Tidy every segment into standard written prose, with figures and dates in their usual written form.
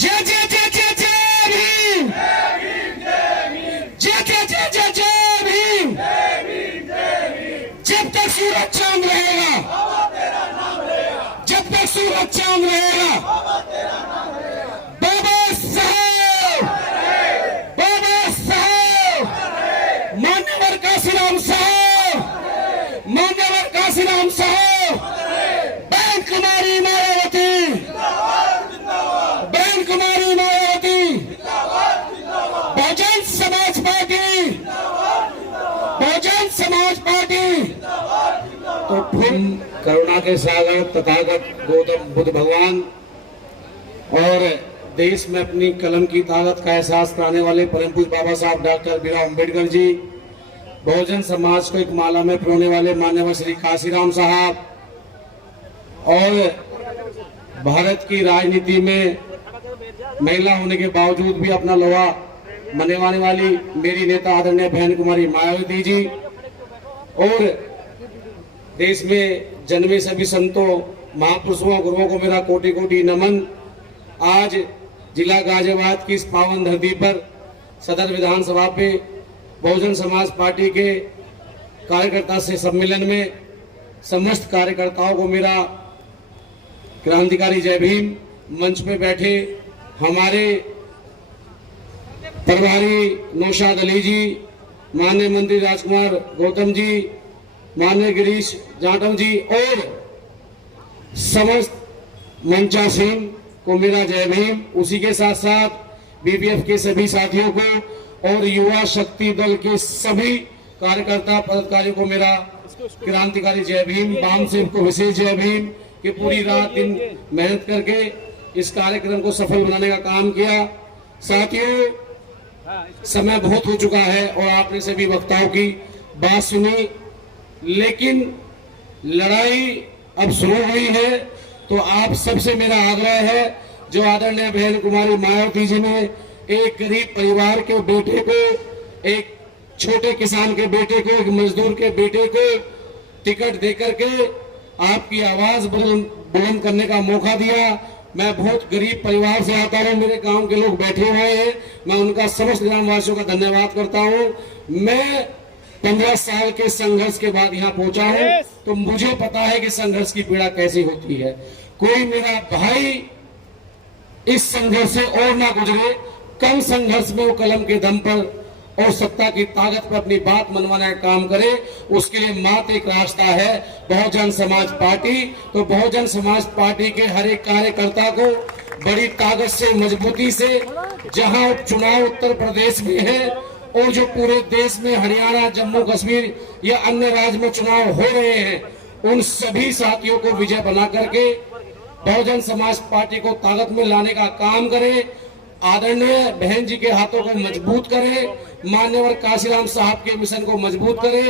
जय जय जय जय जय भीम, जय जय जय जय जय भीम। जब तक सूरज चांद रहेगा, जब तक सूरज चांद रहेगा, बाबा साहब, बाबा साहब, मान्यवर काशीराम साहब, मान्यवर काशीराम साहब, बहन कुमारी मायावती, बहन कुमारी मायावती, बहुजन समाज पार्टी, बहुजन समाज पार्टी। तो फिर करुणा के सागर तथागत गौतम बुद्ध भगवान और देश में अपनी कलम की ताकत का एहसास कराने वाले परम पूज्य बाबा साहब डॉक्टर भीमराव अम्बेडकर जी, बहुजन समाज को एक माला में पिरोने वाले माननीय श्री काशीराम साहब और भारत की राजनीति में महिला होने के बावजूद भी अपना लोहा मनवाने वाली मेरी नेता आदरणीय बहन कुमारी मायावती जी और देश में जन्मे सभी संतों महापुरुषों गुरुओं को मेरा कोटि कोटि नमन। आज जिला गाजियाबाद की इस पावन धरती पर सदर विधानसभा पे बहुजन समाज पार्टी के कार्यकर्ता से सम्मेलन में समस्त कार्यकर्ताओं को मेरा क्रांतिकारी जय भीम। मंच पे बैठे हमारे प्रभारी नौशाद अली जी, माननीय मंत्री राजकुमार गौतम जी, माननीय गिरीश जाटव जी और समस्त मंचा सिंह को मेरा जय भीम। उसी के साथ साथ बीपीएफ के सभी साथियों को और युवा शक्ति दल के सभी कार्यकर्ता पदाधिकारियों को मेरा क्रांतिकारी जय भीम। बाम सिंह को विशेष जय भीम कि पूरी रात दिन मेहनत करके इस कार्यक्रम को सफल बनाने का काम किया। साथियों, समय बहुत हो चुका है और आपने सभी वक्ताओं की बात सुनी, लेकिन लड़ाई अब शुरू हुई है। तो आप सबसे मेरा आग्रह है, जो आदरणीय बहन कुमारी मायावती जी ने एक गरीब परिवार के बेटे को, एक छोटे किसान के बेटे को, एक मजदूर के बेटे को टिकट देकर के आपकी आवाज बुलंद करने का मौका दिया। मैं बहुत गरीब परिवार से आता हूँ, मेरे गांव के लोग बैठे हुए हैं, मैं उनका समस्त ग्रामवासियों का धन्यवाद करता हूँ। मैं 15 साल के संघर्ष के बाद यहाँ पहुंचा हूँ, तो मुझे पता है कि संघर्ष की पीड़ा कैसी होती है। कोई मेरा भाई इस संघर्ष से और ना गुजरे, कम संघर्ष में वो कलम के दम पर और सत्ता की ताकत पर अपनी बात मनवाने का काम करे, उसके लिए मात्र एक रास्ता है, बहुजन समाज पार्टी। तो बहुजन समाज पार्टी के हर एक कार्यकर्ता को बड़ी ताकत से, मजबूती से, जहां चुनाव उत्तर प्रदेश में है और जो पूरे देश में हरियाणा, जम्मू कश्मीर या अन्य राज्य में चुनाव हो रहे हैं, उन सभी साथियों को विजय बना करके बहुजन समाज पार्टी को ताकत में लाने का काम करे। आदरणीय बहन जी के हाथों को मजबूत करे, मान्यवर काशीराम साहब के मिशन को मजबूत करे,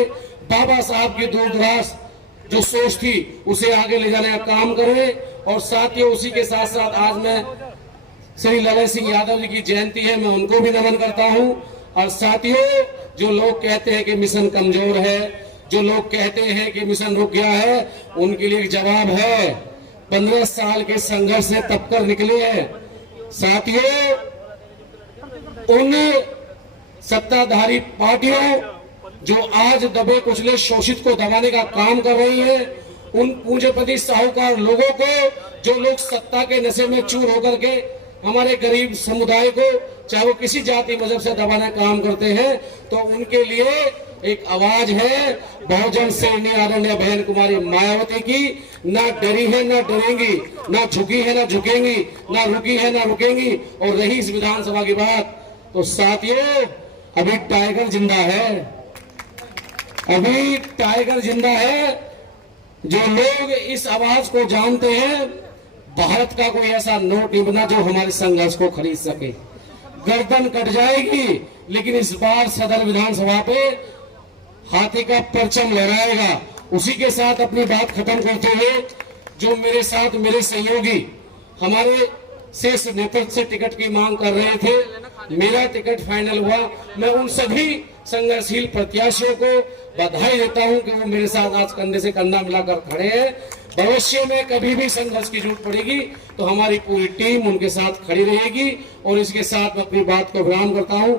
बाबा साहब की दूरदराज जो सोच थी उसे आगे ले जाने का काम करे। और साथियों, उसी के साथ साथ आज मैं श्री ललन सिंह यादव जी की जयंती है, मैं उनको भी नमन करता हूं। और साथियों, जो लोग कहते हैं कि मिशन कमजोर है, जो लोग कहते हैं कि मिशन रुक गया है, उनके लिए एक जवाब है। 15 साल के संघर्ष से तब कर निकले हैं। साथियों, उन सत्ताधारी पार्टियों जो आज दबे कुचले शोषित को दबाने का काम कर रही है, उन पूंजीपति साहूकार लोगों को, जो लोग सत्ता के नशे में चूर होकर के हमारे गरीब समुदाय को, चाहे वो किसी जाति मजहब से दबाने का काम करते हैं, तो उनके लिए एक आवाज है बहुजन सेनी आदरणीय बहन कुमारी मायावती की। ना डरी है ना डरेंगी, ना झुकी है ना झुकेंगी, ना रुकी है ना रुकेंगी। और रही इस विधानसभा की बात, तो साथियों, अभी टाइगर जिंदा है, अभी टाइगर जिंदा है। जो लोग इस आवाज को जानते हैं, भारत का कोई ऐसा नोट नहीं बना जो हमारे संघर्ष को खरीद सके। गर्दन कट जाएगी, लेकिन इस बार सदर विधानसभा पे हाथी का परचम लहराएगा। उसी के साथ अपनी बात खत्म करते हुए, जो मेरे साथ मेरे सहयोगी हमारे शेष नेतृत्व से टिकट की मांग कर रहे थे, मेरा टिकट फाइनल हुआ। मैं उन सभी संघर्षशील प्रत्याशियों को बधाई देता हूं कि वो मेरे साथ आज कंधे से कंधा मिलाकर खड़े हैं। भविष्य में कभी भी संघर्ष की जरूरत पड़ेगी तो हमारी पूरी टीम उनके साथ खड़ी रहेगी। और इसके साथ मैं अपनी बात को विराम करता हूं।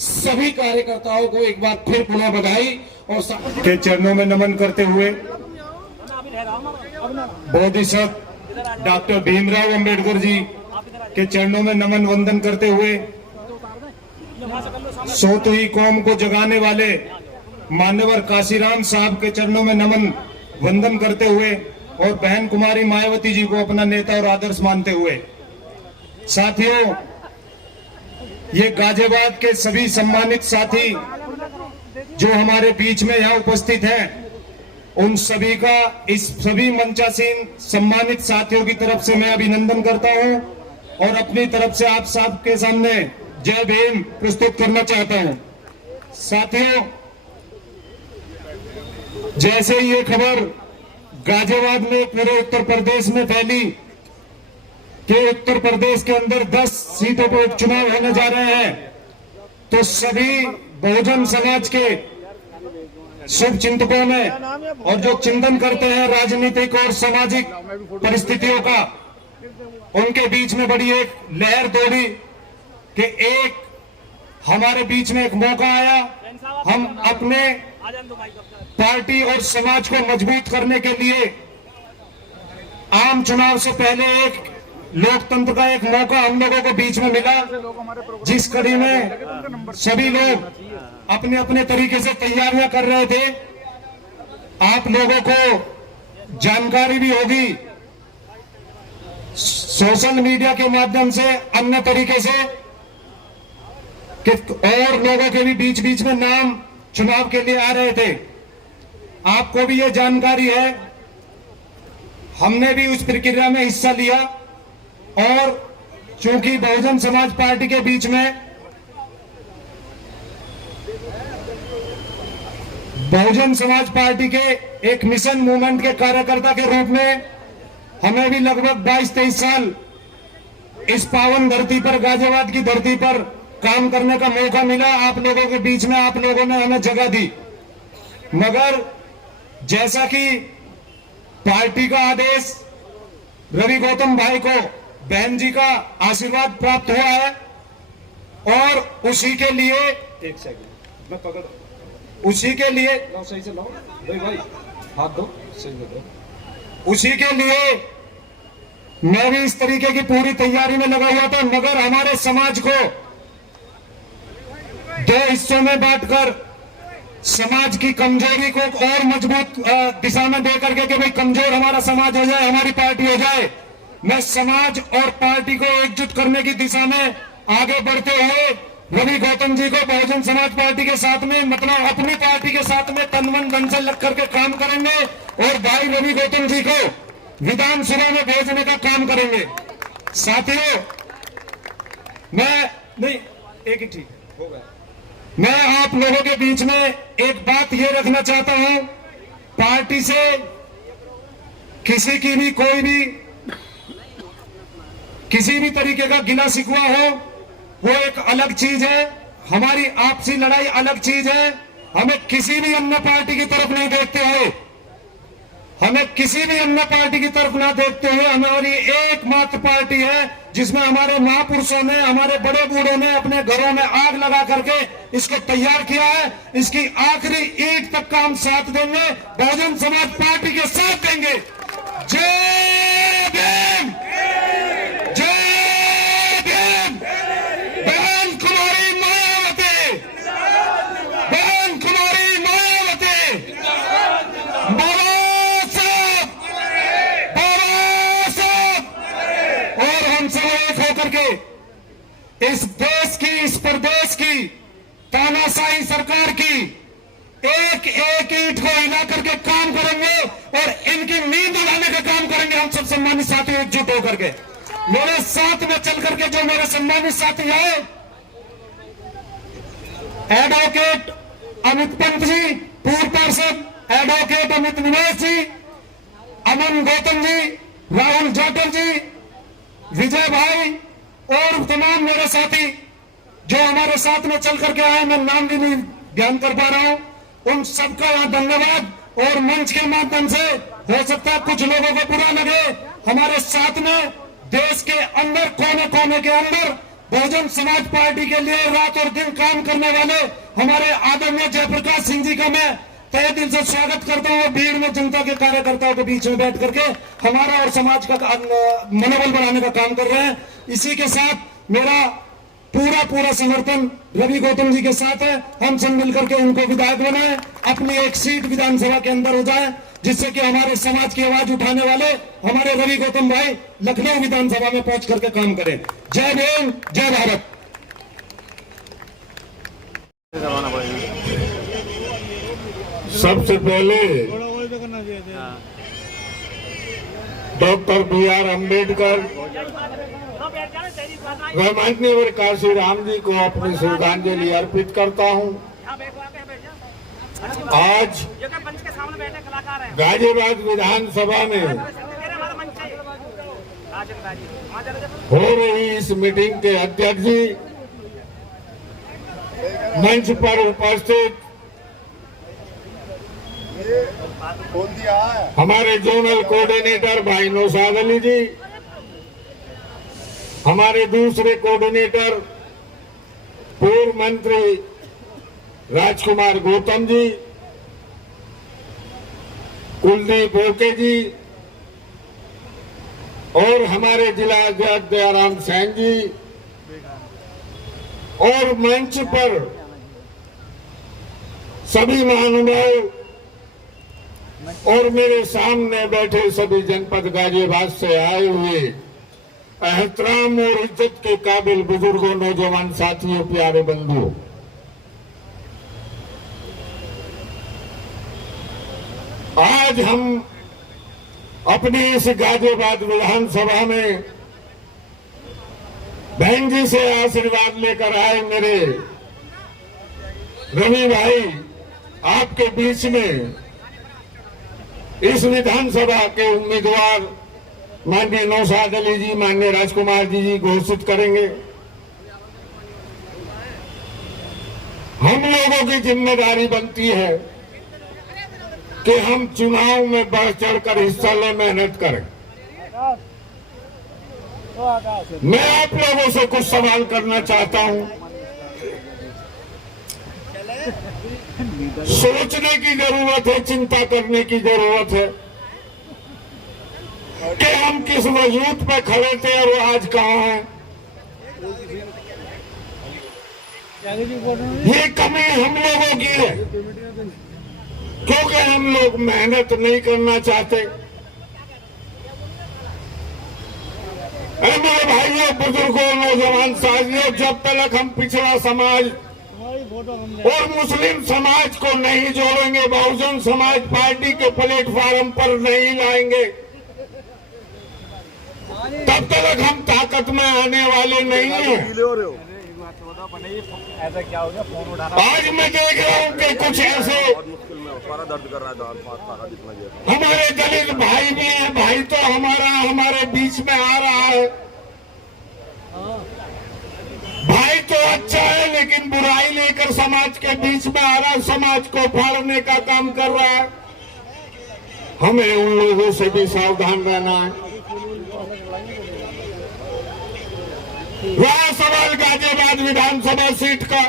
सभी कार्यकर्ताओं को एक बार फिर पुनः बधाई और के चरणों में नमन करते हुए बोधिसत्व डॉक्टर भीमराव अंबेडकर जी के चरणों में नमन वंदन करते हुए सोतुई कौम को जगाने वाले मान्यवर काशीराम साहब के चरणों में नमन वंदन करते हुए और बहन कुमारी मायावती जी को अपना नेता और आदर्श मानते हुए, साथियों, ये गाजियाबाद के सभी सम्मानित साथी जो हमारे बीच में यहाँ उपस्थित हैं, उन सभी का इस सभी मंचासीन सम्मानित साथियों की तरफ से मैं अभिनंदन करता हूं और अपनी तरफ से आप सबके सामने जय भीम प्रस्तुत करना चाहता हूं। साथियों, जैसे ये खबर गाजियाबाद में पूरे उत्तर प्रदेश में फैली कि उत्तर प्रदेश के अंदर 10 सीटों पर उपचुनाव होने जा रहे हैं, तो सभी बहुजन समाज के शुभ चिंतकों में और जो चिंतन करते हैं राजनीतिक और सामाजिक परिस्थितियों का, उनके बीच में बड़ी एक लहर दौड़ी कि एक हमारे बीच में एक मौका आया, हम अपने पार्टी और समाज को मजबूत करने के लिए आम चुनाव से पहले एक लोकतंत्र का एक मौका हम लोगों को बीच में मिला, जिस कड़ी में सभी लोग अपने अपने तरीके से तैयारियां कर रहे थे। आप लोगों को जानकारी भी होगी सोशल मीडिया के माध्यम से, अन्य तरीके से, कि और लोगों के भी बीच बीच में नाम चुनाव के लिए आ रहे थे। आपको भी ये जानकारी है, हमने भी उस प्रक्रिया में हिस्सा लिया और चूंकि बहुजन समाज पार्टी के बीच में बहुजन समाज पार्टी के एक मिशन मूवमेंट के कार्यकर्ता के रूप में हमें भी लगभग 22-23 साल इस पावन धरती पर, गाजियाबाद की धरती पर काम करने का मौका मिला। आप लोगों के बीच में आप लोगों ने हमें जगह दी, मगर जैसा कि पार्टी का आदेश रवि गौतम भाई को बहन जी का आशीर्वाद प्राप्त हुआ है और उसी के लिए, एक सेकंड मैं पकड़, उसी के लिए सही से लाओ भाई हाथ दो, सही दो, उसी के लिए मैं भी इस तरीके की पूरी तैयारी में लगा हुआ था। मगर हमारे समाज को 2 हिस्सों में बांटकर समाज की कमजोरी को और मजबूत दिशा में दे करके कि भाई कमजोर हमारा समाज हो जाए, हमारी पार्टी हो जाए, मैं समाज और पार्टी को एकजुट करने की दिशा में आगे बढ़ते हुए रवि गौतम जी को बहुजन समाज पार्टी के साथ में, मतलब अपनी पार्टी के साथ में तन मन धन से लग करके काम करेंगे और भाई रवि गौतम जी को विधानसभा में भेजने का काम करेंगे। साथियों, मैं नहीं, एक ही ठीक हो गया, मैं आप लोगों के बीच में एक बात ये रखना चाहता हूं, पार्टी से किसी की भी कोई भी किसी भी तरीके का गिला शिकवा हो, वो एक अलग चीज है, हमारी आपसी लड़ाई अलग चीज है। हमें किसी भी अन्य पार्टी की तरफ नहीं देखते हुए, हमें किसी भी अन्य पार्टी की तरफ ना देखते हुए हमारी एकमात्र पार्टी है जिसमें हमारे महापुरुषों ने, हमारे बड़े बूढ़ों ने अपने घरों में आग लगा करके इसको तैयार किया है। इसकी आखिरी ईंट तक का हम साथ देंगे, बहुजन समाज पार्टी के साथ देंगे। जय भीम, जय भीम। बहन कुमारी मायावती, बहन कुमारी मायावती, बाबा साहब, और हम सब एक होकर के इस देश की, इस प्रदेश की तानाशाही सरकार की एक एक ईंट को हिला करके काम करेंगे और इनकी नींद उड़ाने का काम करेंगे। हम सब सम्मानित साथी एकजुट होकर के, मेरे साथ में चल करके जो मेरे सम्मानित साथी हैं, एडवोकेट अमित पंत जी, पूर्व पार्षद एडवोकेट अमित निवास जी, अमन गौतम जी, राहुल जाटव जी, विजय भाई और तमाम मेरे साथी जो हमारे साथ में चल करके आए, मैं नाम भी नहीं ध्यान कर पा रहा हूं, उन सबका यहाँ धन्यवाद। और मंच के माध्यम से हो सकता है कुछ लोगों को बुरा लगे, हमारे साथ में देश के अंदर कोने कोने के अंदर बहुजन समाज पार्टी के लिए रात और दिन काम करने वाले हमारे आदरणीय जयप्रकाश सिंह जी का मैं तहे दिल से स्वागत करता हूं। भीड़ में जनता के कार्यकर्ताओं के बीच में बैठ करके हमारा और समाज का मनोबल बढ़ाने का काम कर रहे हैं। इसी के साथ मेरा पूरा समर्थन रवि गौतम जी के साथ है। हम सब मिलकर के उनको विधायक बनाए, अपनी एक सीट विधानसभा के अंदर हो जाए, जिससे कि हमारे समाज की आवाज उठाने वाले हमारे रवि गौतम भाई लखनऊ विधानसभा में पहुंच करके काम करें। जय भीम, जय भारत। सबसे पहले डॉक्टर बी.आर. अम्बेडकर व माननीय काशी राम जी को अपनी श्रद्धांजलि अर्पित करता हूं। आज गाजियाबाद विधानसभा में हो रही इस मीटिंग के अध्यक्ष जी, मंच पर उपस्थित हमारे जोनल कोऑर्डिनेटर भाई नौशाद अली जी, हमारे दूसरे कोऑर्डिनेटर पूर्व मंत्री राजकुमार गौतम जी, कुलदीप ओके जी और हमारे जिला अध्यक्ष दयाराम सैन जी, और मंच पर सभी महानुभाव और मेरे सामने बैठे सभी जनपद गाजियाबाद से आए हुए एहतराम और इज्जत के काबिल बुजुर्गों, नौजवान साथियों, प्यारे बंधुओं, आज हम अपनी इस गाजियाबाद विधानसभा में बहन जी से आशीर्वाद लेकर आए मेरे रवि भाई आपके बीच में इस विधानसभा के उम्मीदवार माननीय नौशाद अली जी, माननीय राजकुमार जी घोषित करेंगे। हम लोगों की जिम्मेदारी बनती है कि हम चुनाव में बढ़ चढ़कर हिस्सा लें, मेहनत करें। मैं आप लोगों से कुछ सवाल करना चाहता हूं। सोचने की जरूरत है, चिंता करने की जरूरत है कि हम किस वजूद पे खड़े थे और वो आज कहां हैं। ये कमी हम लोगों की है क्योंकि हम लोग मेहनत नहीं करना चाहते। मेरे भाइयों, बुजुर्गों, नौजवान साथियों, जब तक हम पिछड़ा समाज और मुस्लिम समाज को नहीं जोड़ेंगे, बहुजन समाज पार्टी के प्लेटफार्म पर नहीं लाएंगे, तब तक हम ताकत में आने वाले नहीं हैं। आज मैं देख रहा हूं कि कुछ ऐसे हमारे दलित भाई भी हैं। भाई तो हमारे बीच में आ रहा है। भाई तो अच्छा है, लेकिन बुराई लेकर समाज के बीच में आ रहा है, समाज को फाड़ने का काम कर रहा है। हमें उन लोगों से भी सावधान रहना है। वह सवाल गाजियाबाद विधानसभा सीट का,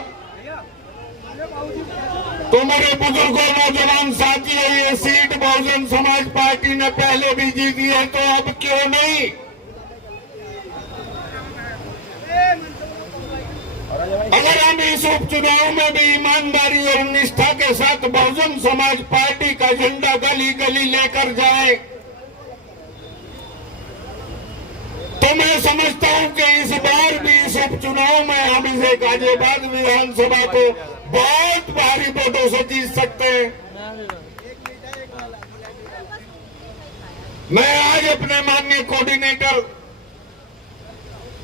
तो मेरे बुजुर्गों, नौजवान साथियों, ये सीट बहुजन समाज पार्टी ने पहले भी जीती है, तो अब क्यों नहीं? अगर हम इस उपचुनाव में भी ईमानदारी और निष्ठा के साथ बहुजन समाज पार्टी का झंडा गली गली लेकर जाए, तो मैं समझता हूं कि इस बार भी इस उपचुनाव में हम इसे गाजियाबाद विधानसभा को बहुत भारी वोटों से जीत सकते हैं। मैं आज अपने माननीय कोऑर्डिनेटर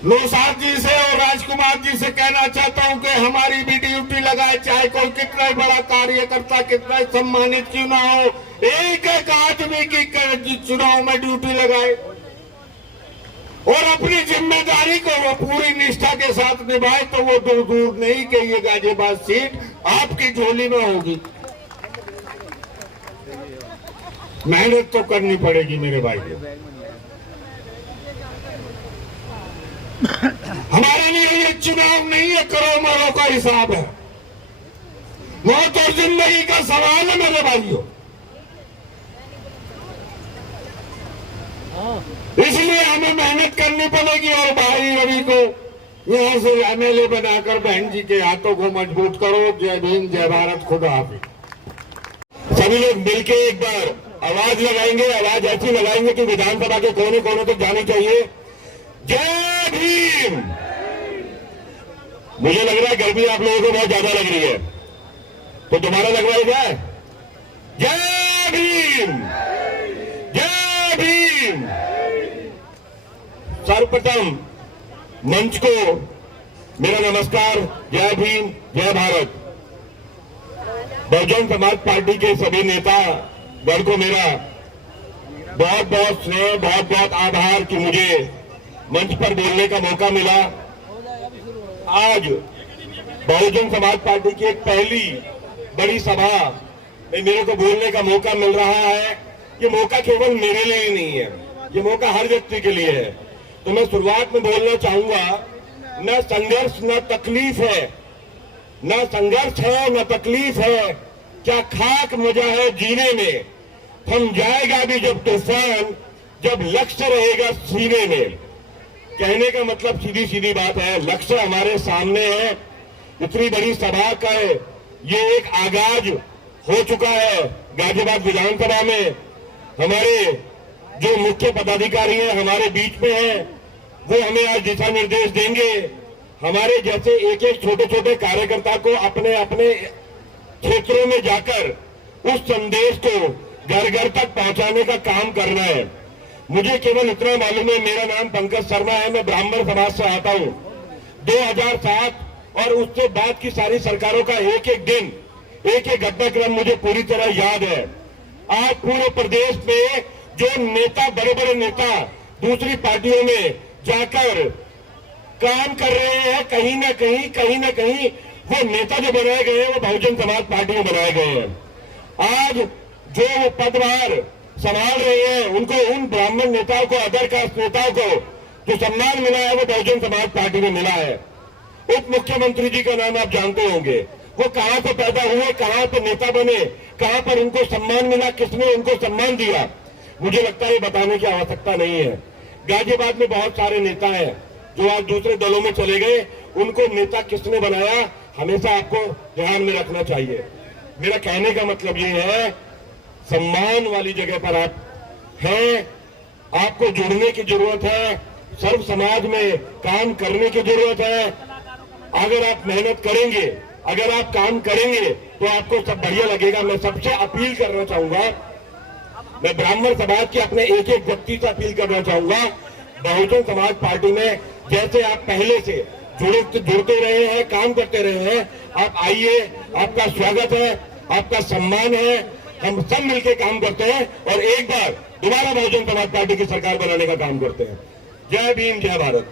नौशाद जी से और राजकुमार जी से कहना चाहता हूं कि हमारी भी ड्यूटी लगाए, चाहे कोई कितना ही बड़ा कार्यकर्ता, कितना ही सम्मानित क्यों ना हो, एक एक आदमी की चुनाव में ड्यूटी लगाए और अपनी जिम्मेदारी को वो पूरी निष्ठा के साथ निभाए, तो वो दूर दूर नहीं कि ये गाजियाबाद सीट आपकी झोली में होगी। मेहनत तो करनी पड़ेगी मेरे भाई। हमारे लिए ये चुनाव नहीं है, करो मरो का हिसाब है, मौत और जिंदगी का सवाल है मेरे भाइयों। इसलिए हमें मेहनत करनी पड़ेगी। और भाई रवि को यहां से एमएलए बनाकर बहन जी के हाथों को मजबूत करो। जय भीम, जय भारत, खुदा हाफिज। सभी लोग मिलके एक बार आवाज लगाएंगे, आवाज ऐसी लगाएंगे कि विधानसभा के कोने कोने तक जानी चाहिए। जय भीम। मुझे लग रहा है गर्मी आप लोगों को बहुत ज्यादा लग रही है, तो दोबारा लगवाई जाए। जय भीम, जय भीम। सर्वप्रथम मंच को मेरा नमस्कार, जय भीम, जय भारत। बहुजन समाज पार्टी के सभी नेता गण को मेरा बहुत बहुत स्नेह, बहुत बहुत आभार कि मुझे मंच पर बोलने का मौका मिला। आज बहुजन समाज पार्टी की एक पहली बड़ी सभा में मेरे को बोलने का मौका मिल रहा है। ये मौका केवल मेरे लिए ही नहीं है, ये मौका हर व्यक्ति के लिए है। तो मैं शुरुआत में बोलना चाहूंगा, न संघर्ष न तकलीफ है, न संघर्ष है न तकलीफ है, क्या खाक मजा है जीने में। थम जाएगा भी जब तूफान, जब लक्ष्य रहेगा सीने में। कहने का मतलब सीधी सीधी बात है, लक्ष्य हमारे सामने है। इतनी बड़ी सभा का ये एक आगाज हो चुका है। गाजियाबाद विधानसभा में हमारे जो मुख्य पदाधिकारी हैं हमारे बीच में हैं, वो हमें आज दिशा निर्देश देंगे। हमारे जैसे एक एक छोटे छोटे कार्यकर्ता को अपने अपने क्षेत्रों में जाकर उस संदेश को घर घर तक पहुंचाने का काम करना है। मुझे केवल इतना मालूम है, मेरा नाम पंकज शर्मा है, मैं ब्राह्मण समाज से आता हूं। 2007 और उससे बाद की सारी सरकारों का एक एक दिन, एक एक घटनाक्रम मुझे पूरी तरह याद है। आज पूरे प्रदेश में जो नेता, बड़े बड़े नेता दूसरी पार्टियों में जाकर काम कर रहे हैं, कहीं ना कहीं वो नेता जो बनाए गए हैं वो बहुजन समाज पार्टी में बनाए गए हैं। आज जो वो पदभार संभाल रहे हैं उनको, उन ब्राह्मण नेताओं को, अदर कास्ट नेताओं को जो सम्मान मिला है वो बहुजन समाज पार्टी में मिला है। उप मुख्यमंत्री जी का नाम आप जानते होंगे, वो कहां से पैदा हुए, कहां पर नेता बने, कहां पर उनको सम्मान मिला, किसने उनको सम्मान दिया, मुझे लगता है ये बताने की आवश्यकता नहीं है। गाजियाबाद में बहुत सारे नेता हैं जो आज दूसरे दलों में चले गए, उनको नेता किसने बनाया हमेशा आपको ध्यान में रखना चाहिए। मेरा कहने का मतलब ये है, सम्मान वाली जगह पर आप हैं, आपको जुड़ने की जरूरत है, सर्व समाज में काम करने की जरूरत है। अगर आप मेहनत करेंगे, अगर आप काम करेंगे तो आपको सब बढ़िया लगेगा। मैं सबसे अपील करना चाहूंगा, मैं ब्राह्मण समाज के अपने एक एक व्यक्ति से अपील करना चाहूंगा, बहुजन समाज पार्टी में जैसे आप पहले से जुड़ते रहे हैं, काम करते रहे हैं, आप आइए, आपका स्वागत है, आपका सम्मान है। हम सब मिलकर काम करते हैं और एक बार दोबारा बहुजन समाज पार्टी की सरकार बनाने का काम करते हैं। जय भीम, जय भारत।